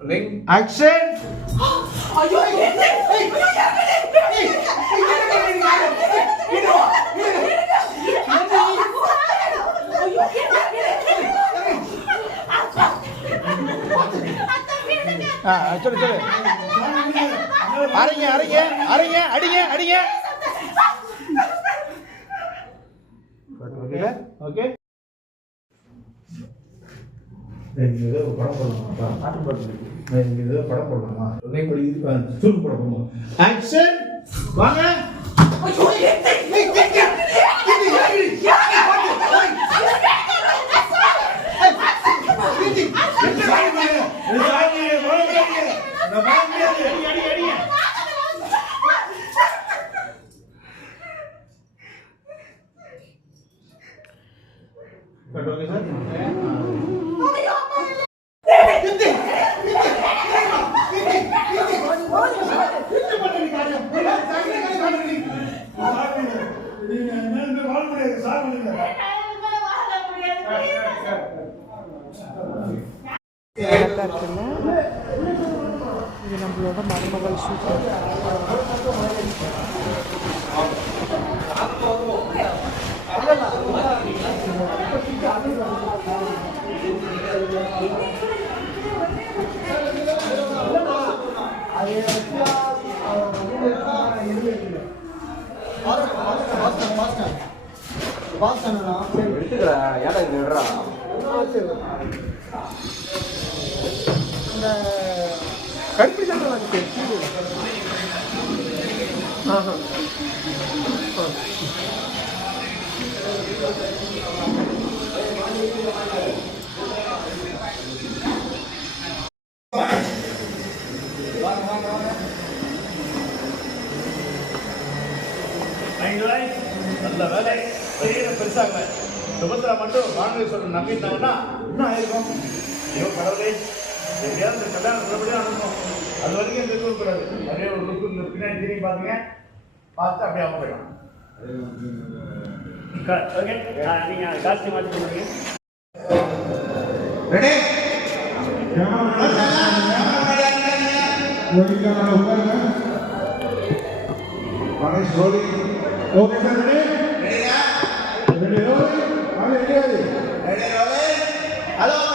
Ring action ஆ சொல்லு சொல்லு அரைங்க அரைங்க அரைங்க அடிங்க அடிங்க ஓகே எனக்கு ஏதோ ஒரு படம் போடலாமா பாட்டு பாட்டு எனக்கு ஏதோ படம் போடலாமா ரிங் படி இது சுருக்கு படம் போடணும் ஆக்ஷன் வாங்க ஓகே சார் இருக்குல்ல இது நம்மளோட மருமகள் ஷூட்டிங் இந்த கருப்பி தான் இருக்கு ஆஹா நல்ல வேலை பெரிய பெருசாகல சுபத்ரா மட்டும் வாங்கலேஸ்வரன் நம்பியிருந்தாங்கன்னா இன்னும் ஆயிருக்கும். ஐயோ கடவுளே. எப்படியாவது இந்த கல்யாணம் நல்லபடியாக நடக்கும். அது வரைக்கும் எந்த இதுவும் கூடாது. அதே ஒரு லுக்கு இந்த பின்னாடி திரும்பி பாருங்க பார்த்து அப்படியே அவங்க போயிடும். ஓகே நீங்கள் காஸ்டி மாற்றி கொடுங்க. Ready okay sir ready ready rolling ready ready hello